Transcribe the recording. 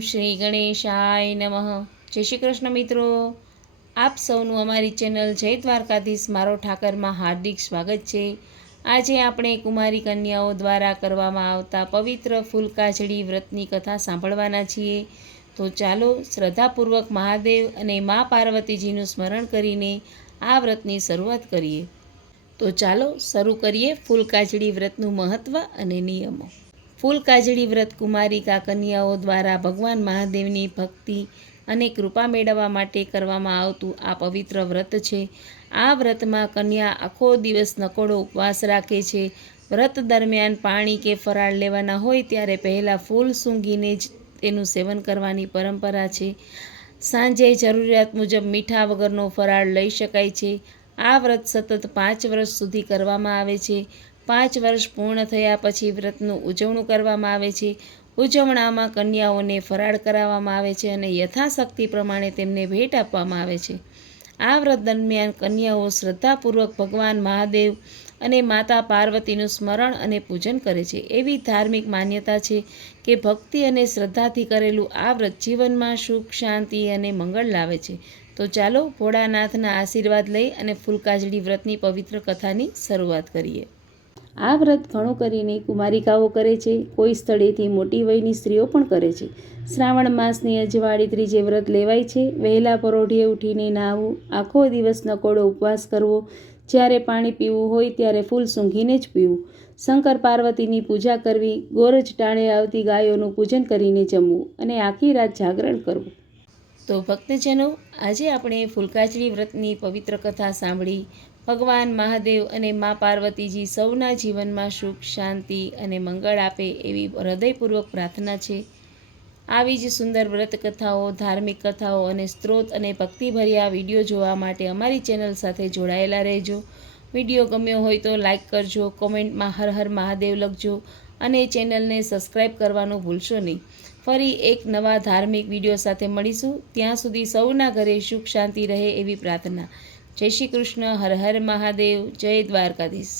શ્રી ગણેશાય નમઃ। જય શ્રી કૃષ્ણ મિત્રો, આપ સૌનું અમારી ચેનલ જય દ્વારકાધીશ મારો ઠાકરમાં હાર્દિક સ્વાગત છે। આજે આપણે કુમારી કન્યાઓ દ્વારા કરવામાં આવતા પવિત્ર ફૂલકાજળી વ્રતની કથા સાંભળવાના છીએ। તો ચાલો શ્રદ્ધાપૂર્વક મહાદેવ અને મા પાર્વતીજીનું સ્મરણ કરીને આ વ્રતની શરૂઆત કરીએ। તો ચાલો શરૂ કરીએ ફૂલકાજળી વ્રતનું મહત્ત્વ અને નિયમો। ફૂલકાજળી વ્રત કુમારિકા કન્યાઓ દ્વારા ભગવાન મહાદેવની ભક્તિ અને કૃપા મેળવવા માટે કરવામાં આવતું આ પવિત્ર વ્રત છે। આ વ્રતમાં કન્યા આખો દિવસ નકોડો ઉપવાસ રાખે છે। વ્રત દરમિયાન પાણી કે ફરાળ લેવાના હોય ત્યારે પહેલાં ફૂલ સૂંઘીને જ તેનું સેવન કરવાની પરંપરા છે। સાંજે જરૂરિયાત મુજબ મીઠા વગરનો ફરાળ લઈ શકાય છે। આ વ્રત સતત 5 વર્ષ સુધી કરવામાં આવે છે। 5 વર્ષ પૂર્ણ થયા પછી વ્રતનું ઉજવણું કરવામાં આવે છે। ઉજવણામાં કન્યાઓને ફરાળ કરાવવામાં આવે છે અને યથાશક્તિ પ્રમાણે તેમને ભેટ આપવામાં આવે છે। આ વ્રત દરમિયાન કન્યાઓ શ્રદ્ધાપૂર્વક ભગવાન મહાદેવ અને માતા પાર્વતીનું સ્મરણ અને પૂજન કરે છે। એવી ધાર્મિક માન્યતા છે કે ભક્તિ અને શ્રદ્ધાથી કરેલું આ વ્રત જીવનમાં સુખ, શાંતિ અને મંગળ લાવે છે। તો ચાલો ભોળાનાથના આશીર્વાદ લઈ અને ફૂલકાજળી વ્રતની પવિત્ર કથાની શરૂઆત કરીએ। આ વ્રત ઘણું કરીને કુમારિકાઓ કરે છે। કોઈ સ્થળેથી મોટી વયની સ્ત્રીઓ પણ કરે છે। શ્રાવણ માસની અજવાળી ત્રીજે વ્રત લેવાય છે। વહેલા પરોઢિયે ઉઠીને નહાવું, આખો દિવસ નકોડો ઉપવાસ કરવો, જ્યારે પાણી પીવું હોય ત્યારે ફૂલ સૂંઘીને જ પીવું, શંકર પાર્વતીની પૂજા કરવી, ગોરજ ટાણે આવતી ગાયોનું પૂજન કરીને જમવું અને આખી રાત જાગરણ કરવું। તો ભક્તજનો, આજે આપણે ફૂલકાજળી વ્રતની પવિત્ર કથા સાંભળી। ભગવાન મહાદેવ અને મા પાર્વતીજી સૌના જીવનમાં સુખ, શાંતિ અને મંગળ આપે એવી હૃદયપૂર્વક પ્રાર્થના છે। આવી જ સુંદર વ્રત કથાઓ, ધાર્મિક કથાઓ અને સ્ત્રોત અને ભક્તિભર્યા વિડીયો જોવા માટે અમારી ચેનલ સાથે જોડાયેલા રહેજો। વિડીયો ગમ્યો હોય તો લાઈક કરજો, કોમેન્ટમાં હર હર મહાદેવ લખજો અને ચેનલને સબસ્ક્રાઈબ કરવાનું ભૂલશો નહીં। ફરી એક નવા ધાર્મિક વિડીયો સાથે મળીશું। ત્યાં સુધી સૌના ઘરે સુખ શાંતિ રહે એવી પ્રાર્થના। જય શ્રી કૃષ્ણ, હર હર મહાદેવ, જય દ્વારકાધીશ।